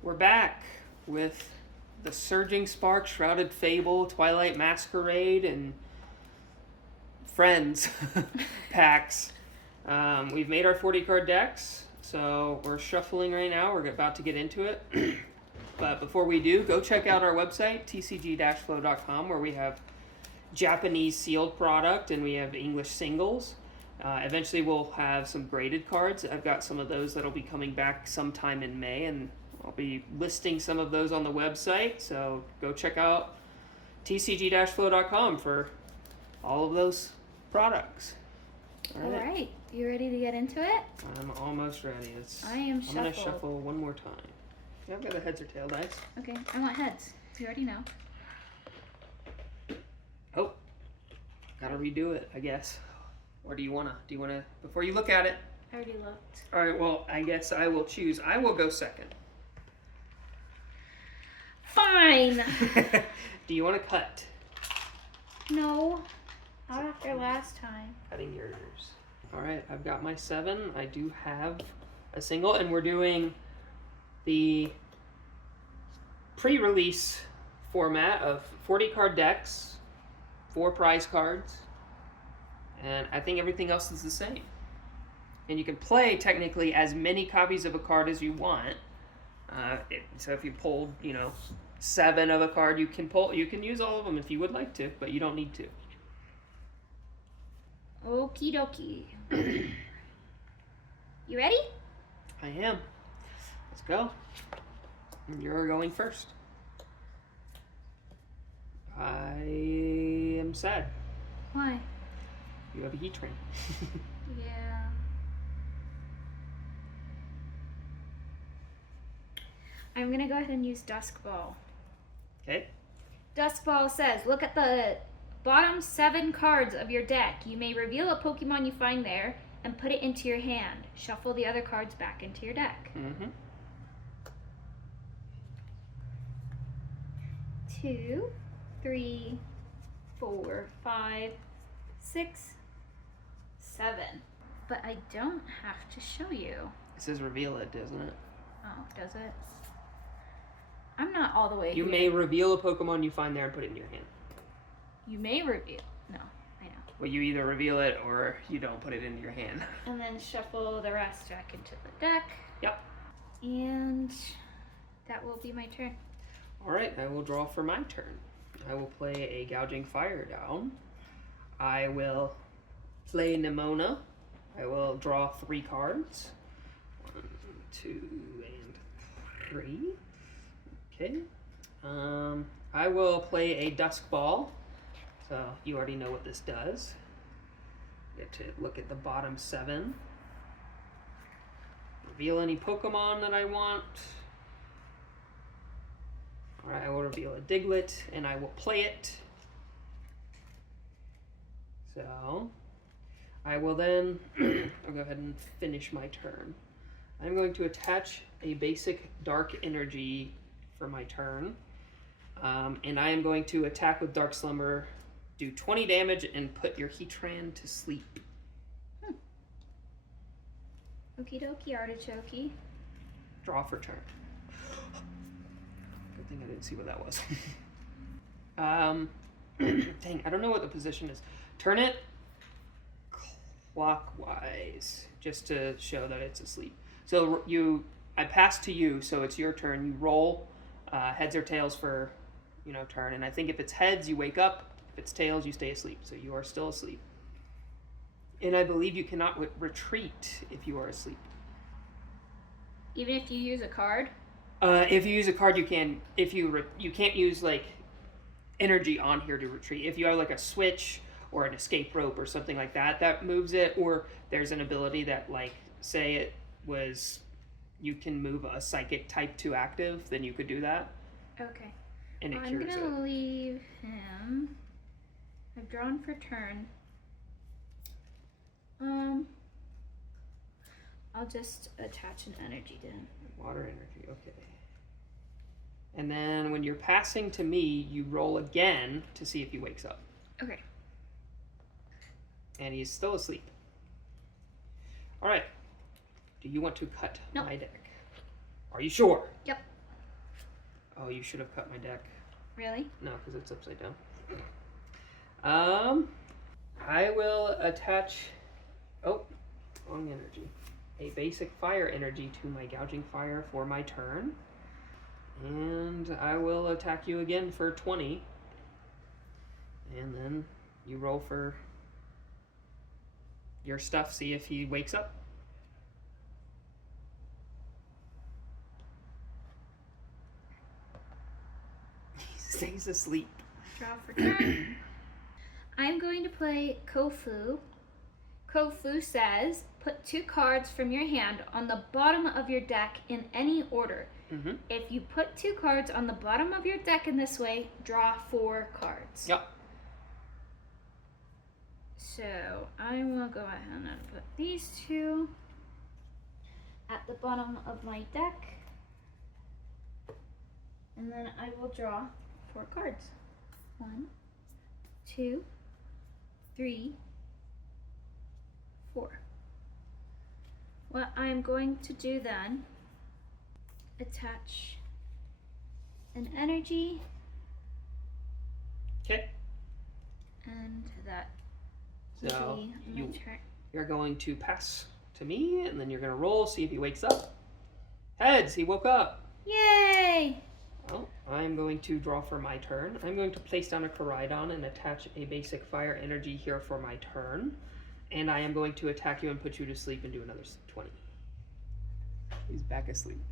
We're back with the Surging Spark, Shrouded Fable, Twilight Masquerade, and Friends packs. We've made our 40 card decks, so we're shuffling right now. We're about to get into it. But before we do, go check out our website, tcg-flow.com, where we have Japanese sealed product and we have English singles. Eventually we'll have some graded cards. I've got some of those that'll be coming back sometime in May, and I'll be listing some of those on the website. So go check out tcg-flow.com for all of those products. All right. You ready to get into it? I'm almost ready. I'm going to shuffle one more time. I've got the heads or tail dice. Okay, I want heads. You already know. Oh, gotta redo it, I guess. Or do you wanna, before you look at it? I already looked. All right, well, I guess I will choose. I will go second. Fine. Do you want to cut? No. Not after last time. Cutting yours. All right, I've got my 7. I do have a single, and we're doing the pre-release format of 40 card decks, 4 prize cards, and I think everything else is the same. And you can play technically as many copies of a card as you want. So if you pulled, 7 of a card, you can use all of them if you would like to, but you don't need to. Okie dokie. You ready? I am. Let's go. You're going first. I am sad. Why? You have a heat train. Yeah. I'm gonna go ahead and use Dusk Ball. Okay. Dusk Ball says, look at the bottom 7 cards of your deck. You may reveal a Pokemon you find there and put it into your hand. Shuffle the other cards back into your deck. Mm-hmm. 2, 3, 4, 5, 6, 7. But I don't have to show you. It says reveal it, doesn't it? Oh, does it? I'm not all the way You here. may reveal a Pokemon you find there and put it in your hand. You may reveal. No, I know. Well, you either reveal it or you don't put it into your hand. And then shuffle the rest back into the deck. Yep. And that will be my turn. All right, I will draw for my turn. I will play a Gouging Fire down. I will play Nimona. I will draw 3 cards. 1, 2, and 3. Okay. I will play a Dusk Ball. So you already know what this does. Get to look at the bottom 7. Reveal any Pokemon that I want. Alright, I will reveal a Diglett, and I will play it. So, I will then, I'll go ahead and finish my turn. I'm going to attach a basic Dark Energy for my turn. And I am going to attack with Dark Slumber, do 20 damage, and put your Heatran to sleep. Okie dokie, artichoke. Draw for turn. Good thing I didn't see what that was. Dang, I don't know what the position is. Turn it clockwise, just to show that it's asleep. So I pass to you, so it's your turn. You roll heads or tails for, turn. And I think if it's heads, you wake up. If it's tails, you stay asleep. So you are still asleep. And I believe you cannot retreat if you are asleep. Even if you use a card? If you use a card, you can. If you can't use energy on here to retreat. If you have a switch or an escape rope or something like that, that moves it. Or there's an ability that say it was, you can move a psychic type to active, then you could do that. Okay. And it I'm cures it. gonna leave him. I've drawn for turn. I'll just attach an energy to him. Water energy, okay. And then when you're passing to me, you roll again to see if he wakes up. Okay. And he's still asleep. All right. Do you want to cut Nope. my deck? Are you sure? Yep. Oh, you should have cut my deck. Really? No, because it's upside down. I will attach. Oh, wrong energy. A basic fire energy to my gouging fire for my turn. And I will attack you again for 20. And then you roll for your stuff, see if he wakes up. He stays asleep. Draw for turn. I'm going to play Kofu. Kofu says, put 2 cards from your hand on the bottom of your deck in any order. Mm-hmm. If you put 2 cards on the bottom of your deck in this way, draw 4 cards. Yep. So I will go ahead and put these 2 at the bottom of my deck. And then I will draw 4 cards. 1, 2, 3, 4. What I'm going to do then, attach an energy. Okay. And that will So be my turn. you're going to pass to me, and then you're going to roll, see if he wakes up. Heads, he woke up. Yay! Well, I'm going to draw for my turn. I'm going to place down a Koraidon and attach a basic fire energy here for my turn. And I am going to attack you and put you to sleep and do another 20. He's back asleep.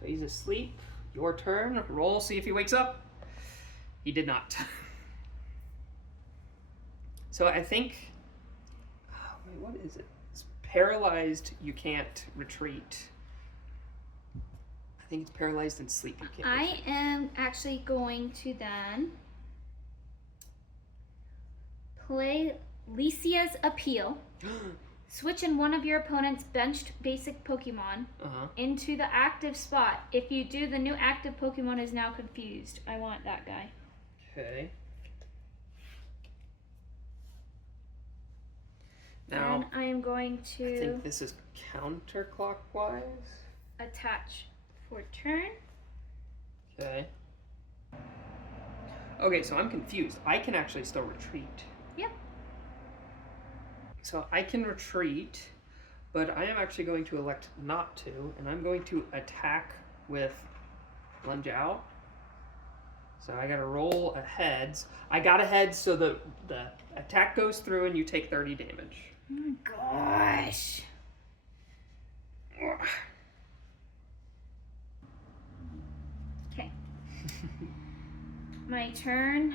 So he's asleep. Your turn. Roll, see if he wakes up. He did not. So I think... Wait, what is it? It's paralyzed, you can't retreat. I think it's paralyzed in sleep, you can't retreat. I am actually going to then play Lycia's Appeal. Switch in one of your opponent's benched basic Pokemon into the active spot. If you do, the new active Pokemon is now confused. I want that guy. Okay. Now, and I am going I to think this is counterclockwise. attach for turn. Okay. Okay, so I'm confused. I can actually still retreat. Yep. So I can retreat, but I am actually going to elect not to, and I'm going to attack with Lunge Out. So I gotta roll a heads. I got a heads, so the attack goes through and you take 30 damage. Oh my gosh. Okay. My turn.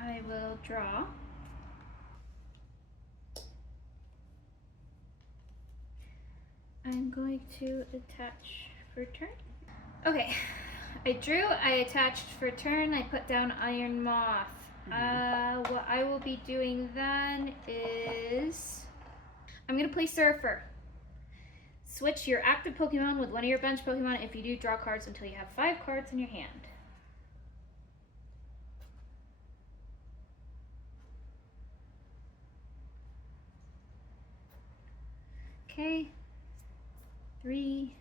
I will draw. I'm going to attach for turn. Okay. I drew, I attached for turn, I put down Iron Moth. What I will be doing then is I'm going to play Surfer. Switch your active Pokemon with one of your bench Pokemon. If you do, draw cards until you have 5 cards in your hand. Okay. 3,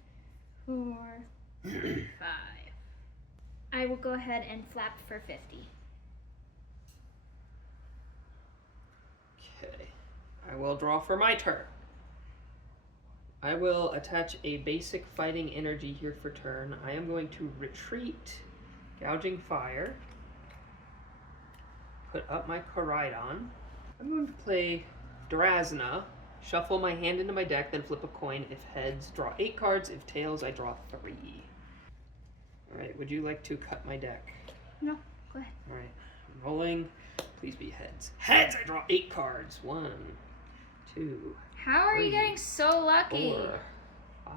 4, 5. I will go ahead and flap for 50. Okay. I will draw for my turn. I will attach a basic fighting energy here for turn. I am going to retreat, gouging fire, put up my Koraidon. I'm going to play Durazna, shuffle my hand into my deck, then flip a coin. If heads, draw 8 cards. If tails, I draw 3. Alright, would you like to cut my deck? No, go ahead. Alright, I'm rolling. Please be heads. Heads! I draw 8 cards. 1, 2, How are 3, you getting so lucky? 4, 5,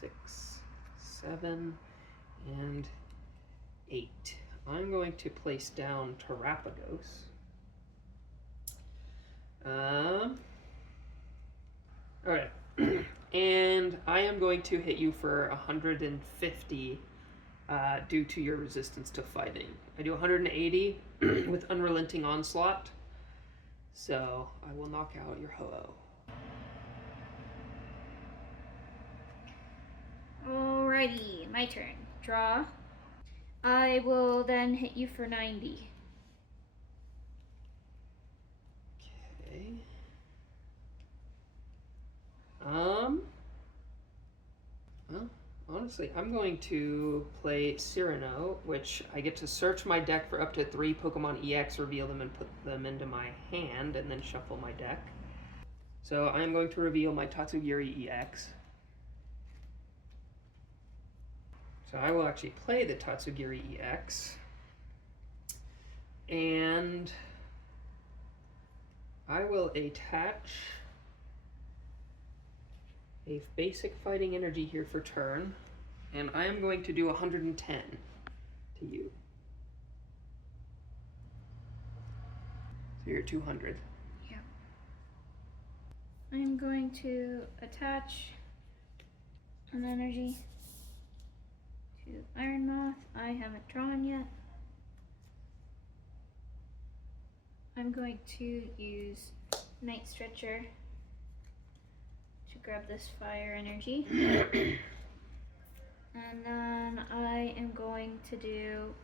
6, 7, and 8. I'm going to place down Terrapagos. Alright. And I am going to hit you for 150 due to your resistance to fighting. I do 180 with Unrelenting Onslaught. So I will knock out your Ho-Oh. Alrighty, my turn. Draw. I will then hit you for 90. Okay. Well, honestly, I'm going to play Cyrano, which I get to search my deck for up to 3 Pokemon EX, reveal them, and put them into my hand, and then shuffle my deck. So I'm going to reveal my Tatsugiri EX. So I will actually play the Tatsugiri EX. And I will attach a basic fighting energy here for turn. And I am going to do 110 to you. So you're 200. Yeah. I'm going to attach an energy to Iron Moth. I haven't drawn yet. I'm going to use Night Stretcher to grab this fire energy. And then I am going to do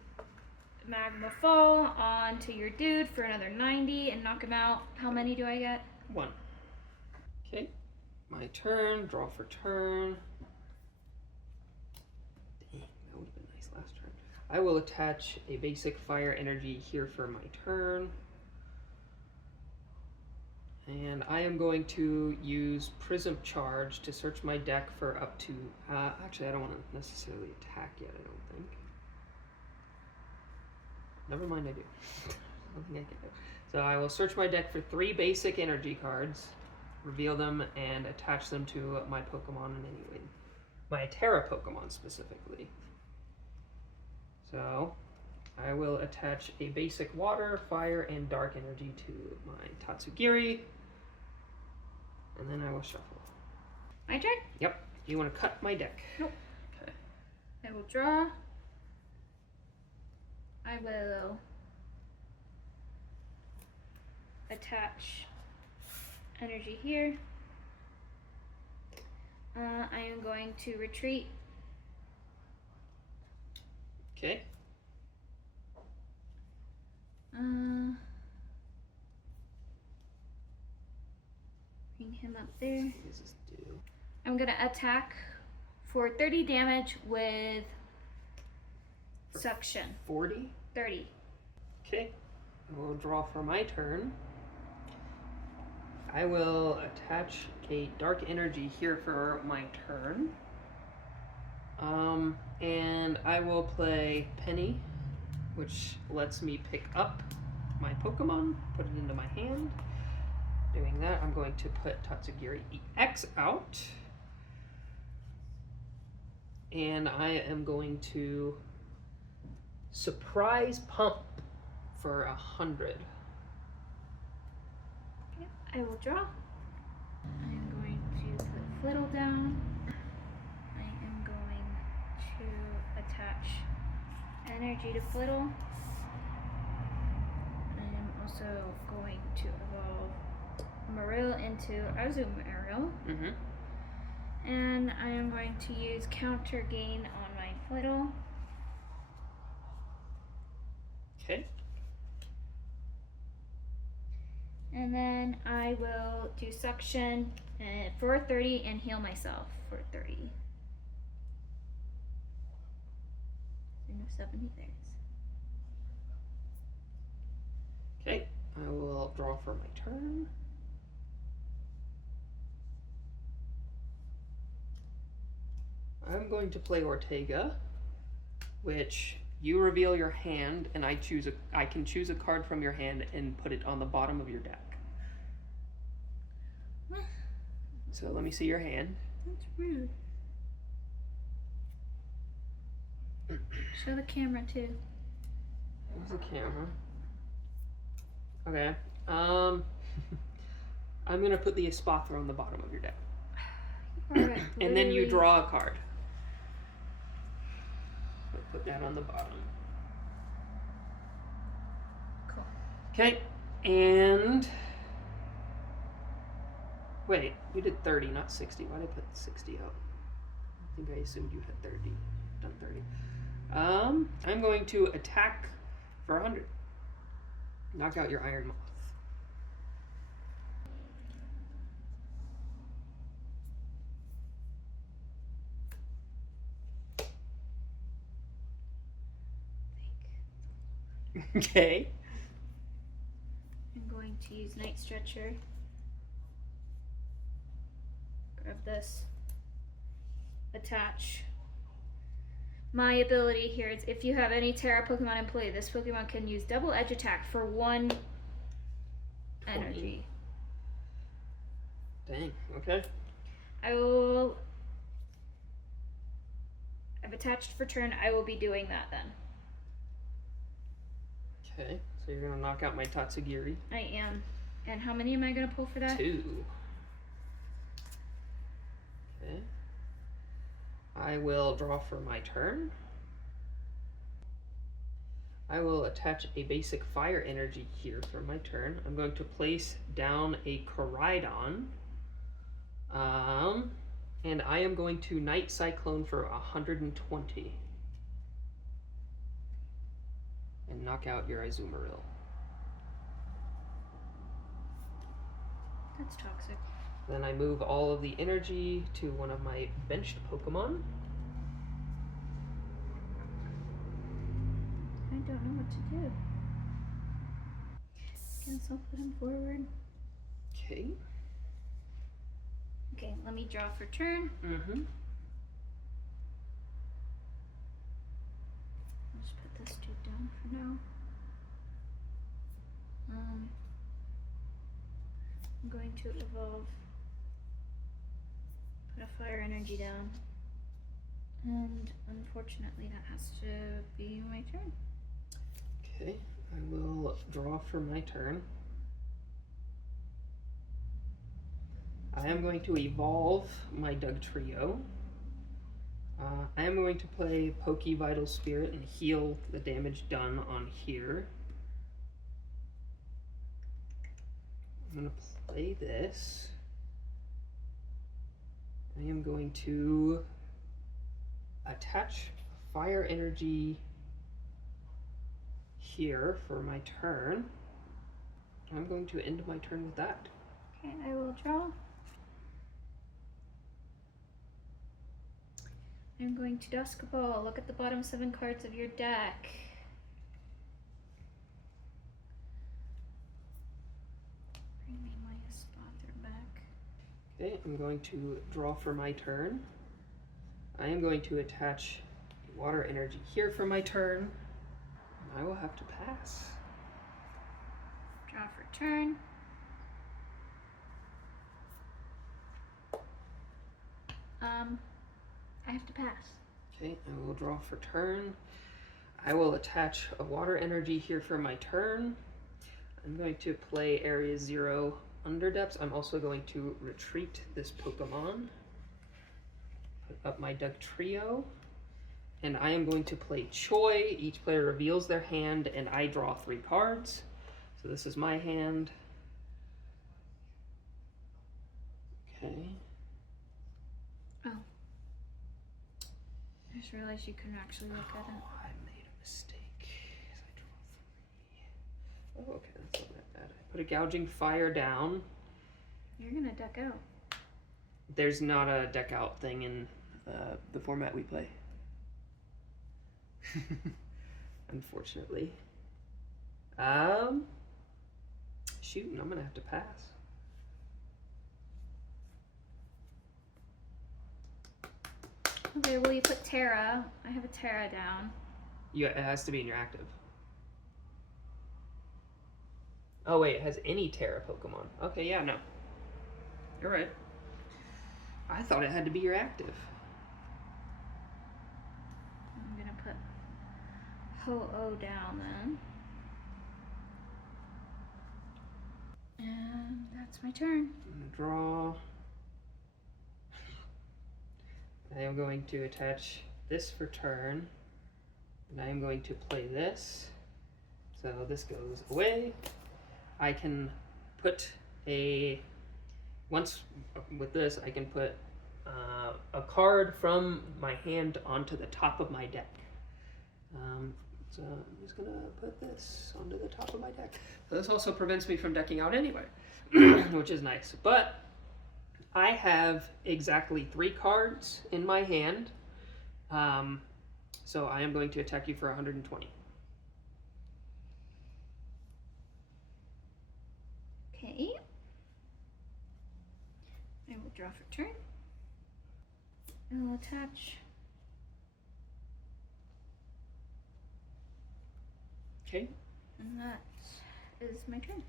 Magma Fall onto your dude for another 90 and knock him out. How many do I get? 1. Okay. My turn. Draw for turn. Dang, that would have been nice last turn. I will attach a basic fire energy here for my turn. And I am going to use Prism Charge to search my deck for up to... actually, I don't want to necessarily attack yet, I don't think. Never mind, I do. I don't think I can do. So I will search my deck for 3 basic energy cards, reveal them, and attach them to my Pokemon in any way. My Terra Pokemon, specifically. So I will attach a basic water, fire, and dark energy to my Tatsugiri. And then I will shuffle. My turn? Yep. You want to cut my deck? Nope. Okay. I will draw. I will attach energy here. I am going to retreat. Okay. Bring him up there. What does this do? I'm gonna attack for 30 damage with suction. 40? 30. Okay. I will draw for my turn. I will attach a dark energy here for my turn. And I will play Penny, which lets me pick up my Pokemon, put it into my hand. Doing that, I'm going to put Tatsugiri EX out. And I am going to surprise pump for 100. Yep, I will draw. I am going to put Flittle down. I am going to attach energy to Flittle. I am also going to evolve Marill into Azumarill. Mm-hmm. And I am going to use Counter Gain on my Flittle. Okay. And then I will do Suction for 30 and heal myself for 30. So no 70 there. Okay. I will draw for my turn. I'm going to play Ortega, which you reveal your hand, and I can choose a card from your hand and put it on the bottom of your deck. So let me see your hand. That's rude. Show the camera too. There's the camera. Okay. I'm gonna put the Espathra on the bottom of your deck. Alright, And then you draw a card. So put that on the bottom. Cool. Okay, and Wait, you did 30, not 60. Why did I put 60 out? I think I assumed you had 30. Done 30. I'm going to attack for 100. Knock out your Iron Moth. Okay. I'm going to use Night Stretcher. Grab this. Attach. My ability here is if you have any Terra Pokemon in play, this Pokemon can use double edge attack for 1 energy. Dang, okay. I've attached for turn. I will be doing that then. Okay, so you're gonna knock out my Tatsugiri. I am. And how many am I gonna pull for that? 2. Okay. I will draw for my turn. I will attach a basic fire energy here for my turn. I'm going to place down a Koraidon. And I am going to Night Cyclone for 120. And knock out your Azumarill. That's toxic. Then I move all of the energy to one of my benched Pokemon. I don't know what to do. Guess I'll put him forward. Okay. Okay, let me draw for turn. Mm-hmm. I'll just put this dude down for now. I'm going to evolve. Put a fire energy down. And unfortunately that has to be my turn. Okay, I will draw for my turn. I am going to evolve my Dugtrio. I am going to play Poke Vital Spirit and heal the damage done on here. I'm going to play this. I am going to attach fire energy here for my turn. I'm going to end my turn with that. Okay, I will draw. I'm going to Dusk Ball. Look at the bottom 7 cards of your deck. Bring me my Spother back. Okay, I'm going to draw for my turn. I am going to attach water energy here for my turn. I will have to pass. Draw for turn. I have to pass. Okay, I will draw for turn. I will attach a water energy here for my turn. I'm going to play Area 0 Underdepths. I'm also going to retreat this Pokemon. Put up my Dugtrio. And I am going to play Choi. Each player reveals their hand and I draw 3 cards. So this is my hand. Okay. Oh. I just realized you couldn't actually look at it. I made a mistake. I draw 3. Oh, okay, that's not that bad. I put a Gouging Fire down. You're gonna deck out. There's not a deck out thing in the format we play. Unfortunately. Shoot, I'm gonna have to pass. Okay, well you put Terra. I have a Terra down. It has to be in your active. Oh wait, it has any Terra Pokemon. Okay, yeah, no. You're right. I thought it had to be your active. I'm gonna put Ho-Oh down then. And that's my turn. I'm gonna draw. I am going to attach this for turn. And I am going to play this. So this goes away. I can put a once with this, I can put a card from my hand onto the top of my deck. So I'm just gonna put this onto the top of my deck. So this also prevents me from decking out anyway, which is nice. But I have exactly 3 cards in my hand. So I am going to attack you for 120. Okay. I will draw for turn. I will attach. Okay. And that is my turn.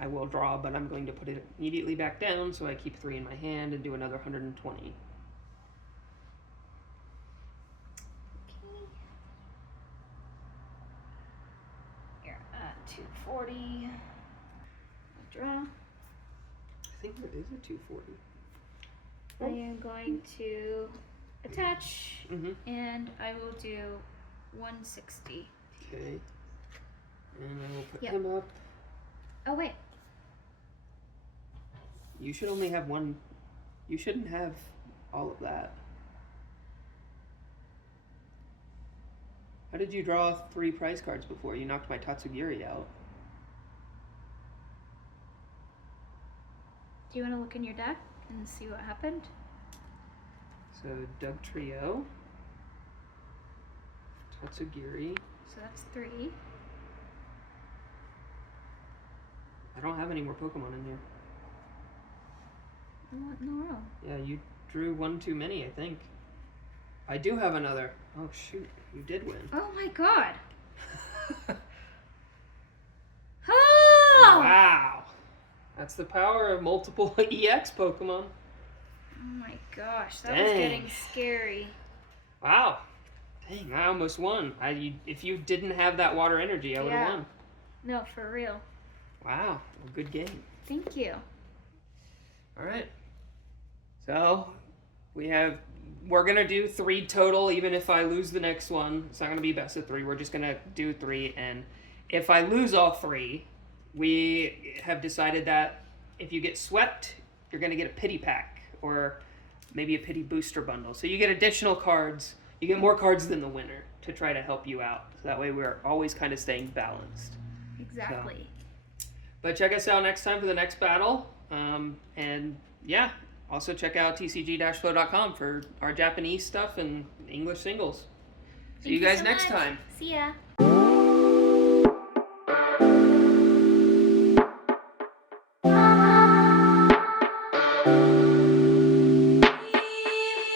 I will draw, but I'm going to put it immediately back down so I keep 3 in my hand and do another 120. Okay. You're at 240. I'll draw. I think there is a 240. I am going to attach, Mm-hmm. and I will do 160. Okay. And I will put Yep. him up. Oh, wait. You should only have one. You shouldn't have all of that. How did you draw 3 prize cards before? You knocked my Tatsugiri out. Do you want to look in your deck and see what happened? So Doug Trio, Tatsugiri. So that's 3. I don't have any more Pokemon in here. What in the world? Yeah, you drew 1 too many, I think. I do have another. Oh shoot, you did win. Oh my god. Oh! Wow. That's the power of multiple EX Pokemon. Oh my gosh, that was Dang. getting scary. Wow. Dang, I almost won. If you didn't have that water energy, I would have Yeah. won. No, for real. Wow. Well, good game. Thank you. All right. So we're going to do 3 total, even if I lose the next one. It's not going to be best of 3. We're just going to do 3. And if I lose all 3, we have decided that if you get swept, you're going to get a pity pack or maybe a pity booster bundle. So you get additional cards. You get more cards than the winner to try to help you out. So that way we're always kind of staying balanced. Exactly. But check us out next time for the next battle. And yeah, also check out tcg-flow.com for our Japanese stuff and English singles. See you guys next time. See ya.